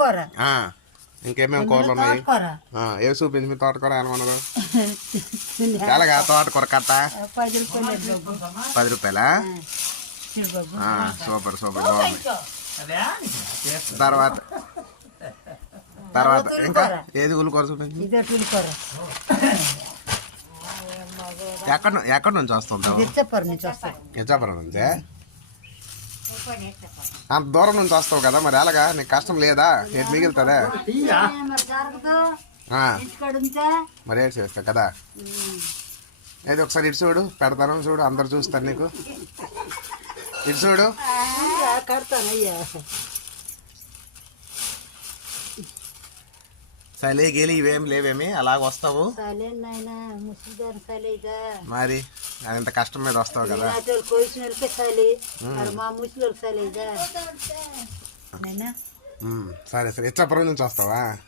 కూర ఇంకేమేమి కూరలు ఉన్నాయి? ఏ చూపించి మీ తోటకూర ఎలా ఉన్నది? ఎలాగా? తోటకూర కట్ట? పది రూపాయలు సూపర్ సూపర్. బాగుంది. తర్వాత? తర్వాత? ఇంకా ఏది ఉల్లికూర చూపించి ఎక్కడ ఎక్కడి నుంచి వస్తాయి ఇచ్చాపురం నుంచి? అంత దూరం నుంచి వస్తావు కదా మరి ఎలాగా? నీకు కష్టం లేదా? ఏది మిగులుతుందా? మరి ఏడు చేస్తావు కదా? ఏది ఒకసారి ఇటు చూడు పెడతాను చూడు అందరు చూస్తారు నీకు. ఇటు చూడు. సలే గేలి ఇవేం లేవేమి? అలాగ వస్తావు? మరి? అంత కష్టం మీద వస్తావు కదా. సరే సరే. ఇచ్చాపురం నుంచి వస్తావా?